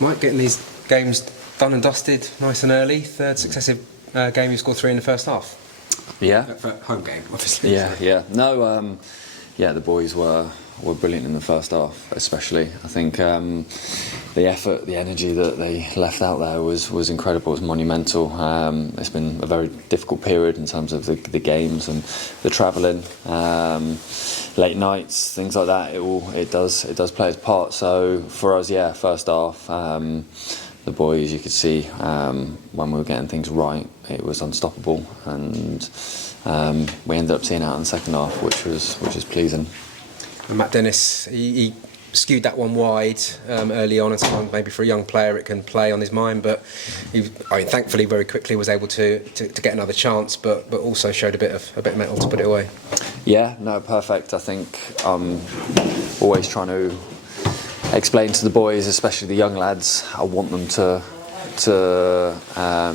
Mike, getting these games done and dusted nice and early. Third successive game you scored 3 in the first half. Yeah. For home game, obviously. Yeah. No, the boys were brilliant in the first half, especially. I think the effort, the energy that they left out there was incredible. It was monumental. It's been a very difficult period in terms of the games and the travelling, late nights, things like that. It does play its part. So for us, first half, the boys, you could see when we were getting things right, it was unstoppable, and we ended up seeing out in the second half, which was pleasing. And Matt Dennis, he skewed that one wide early on, and sometimes maybe for a young player it can play on his mind, but thankfully very quickly was able to get another chance, but also showed a bit of mettle to put it away. Yeah, no, perfect. I think always trying to explain to the boys, especially the young lads, I want them to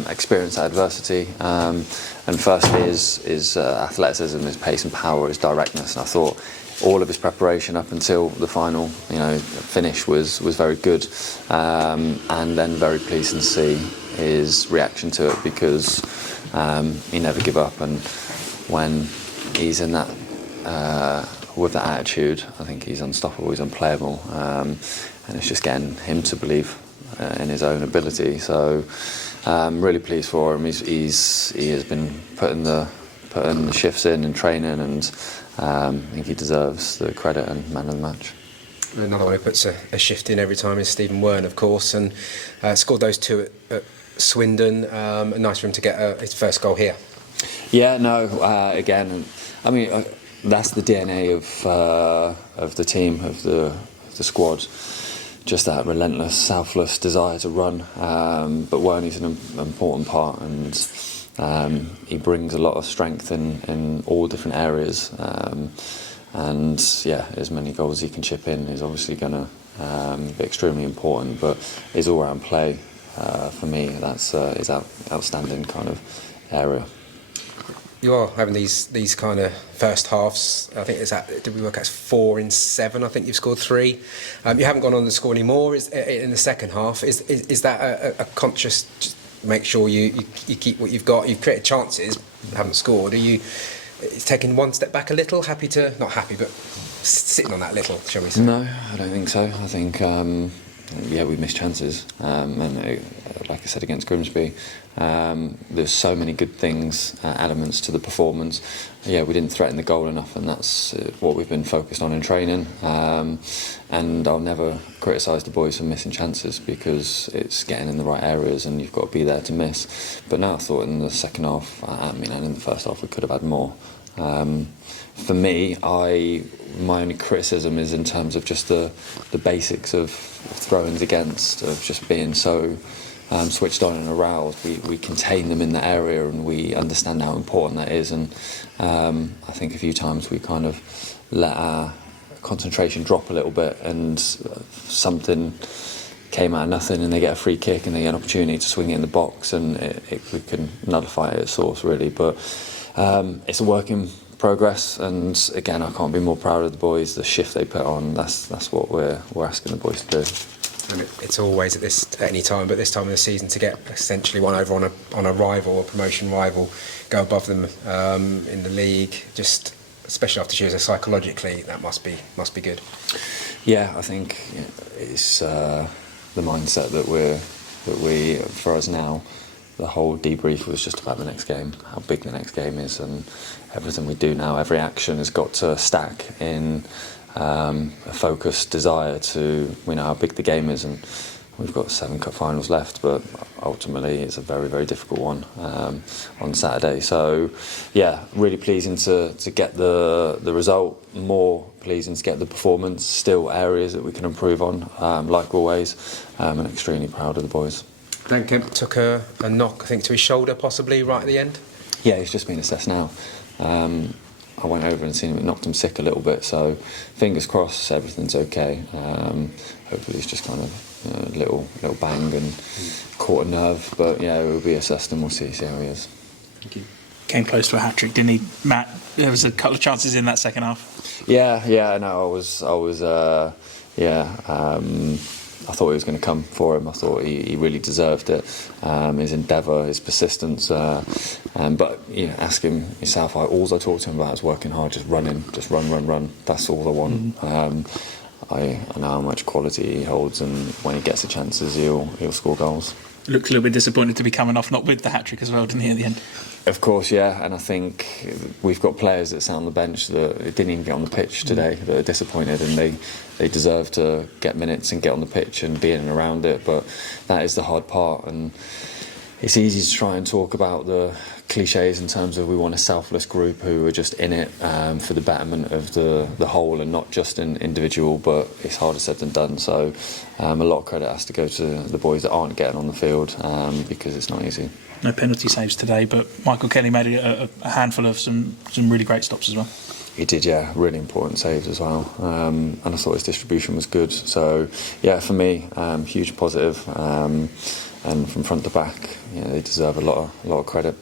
experience that adversity. And firstly is athleticism, his pace and power, his directness. And I thought all of his preparation up until the final, finish was very good. And then very pleasing to see his reaction to it, because he never give up. And when he's in that with that attitude, I think he's unstoppable, he's unplayable, and it's just getting him to believe in his own ability. So really pleased for him. He has been putting the shifts in training, and I think he deserves the credit and man of the match. Another one who puts a shift in every time is Stephen Wern, of course, and scored those 2 at Swindon. Nice for him to get his first goal here. Yeah, no, again, I mean, that's the DNA of the team, of the squad. Just that relentless, selfless desire to run. But Werney's an important part, and he brings a lot of strength in all different areas. And as many goals as he can chip in is obviously going to be extremely important. But his all-round play, for me, that's his outstanding kind of area. You are having these kind of first halves. I think did we work out 4 in 7? I think you've scored 3. You haven't gone on to score any more in the second half. Is that a conscious, just make sure you keep what you've got? You've created chances, haven't scored. Are you taking one step back a little? Not happy, but sitting on that little, shall we say? No, I don't think so. I think we missed chances, and like I said against Grimsby, there's so many good things, elements to the performance. We didn't threaten the goal enough, and that's what we've been focused on in training. And I'll never criticise the boys for missing chances, because it's getting in the right areas and you've got to be there to miss. But now I thought in the second half, and in the first half, we could have had more. For me, my only criticism is in terms of just the basics of throw-ins against, of just being so switched on and aroused. We contain them in the area, and we understand how important that is. And I think a few times we kind of let our concentration drop a little bit, and something came out of nothing, and they get a free kick and they get an opportunity to swing it in the box, and we can nullify it at source, really. But it's a work in progress, and again, I can't be more proud of the boys. The shift they put on, that's what we're asking the boys to do. And it's always at any time, but this time of the season, to get essentially one over on a rival, a promotion rival, go above them in the league, just especially after Tuesday, psychologically, that must be good. Yeah, I think it's the mindset that we for us now. The whole debrief was just about the next game, how big the next game is, and everything we do now, every action has got to stack in a focused desire to, we know how big the game is, and we've got 7 cup finals left, but ultimately it's a very, very difficult one on Saturday. So really pleasing to get the result, more pleasing to get the performance, still areas that we can improve on, like always, and extremely proud of the boys. Dan Kemp took a knock, I think, to his shoulder, possibly, right at the end? Yeah, he's just been assessed now. I went over and seen him, it knocked him sick a little bit, so fingers crossed everything's okay. Hopefully it's just kind of a little bang and caught a nerve, but it will be assessed and we'll see how he is. Thank you. Came close to a hat-trick, didn't he, Matt? There was a couple of chances in that second half. Yeah, no, I I thought it was going to come for him. I thought he really deserved it. His endeavour, his persistence. But ask him yourself. All I talk to him about is working hard, just running, just run. That's all I want. I know how much quality he holds, and when he gets the chances, he'll score goals. Looked a little bit disappointed to be coming off, not with the hat-trick as well, didn't he, at the end? Of course, yeah, and I think we've got players that sat on the bench that didn't even get on the pitch today, that are disappointed, and they deserve to get minutes and get on the pitch and be in and around it, but that is the hard part, and it's easy to try and talk about the cliches in terms of we want a selfless group who are just in it for the betterment of the whole and not just an individual, but it's harder said than done. So a lot of credit has to go to the boys that aren't getting on the field because it's not easy. No penalty saves today, but Michael Kelly made a handful of some really great stops as well. He did, yeah, really important saves as well, and I thought his distribution was good. So yeah, for me, huge positive, and from front to back, they deserve a lot of credit.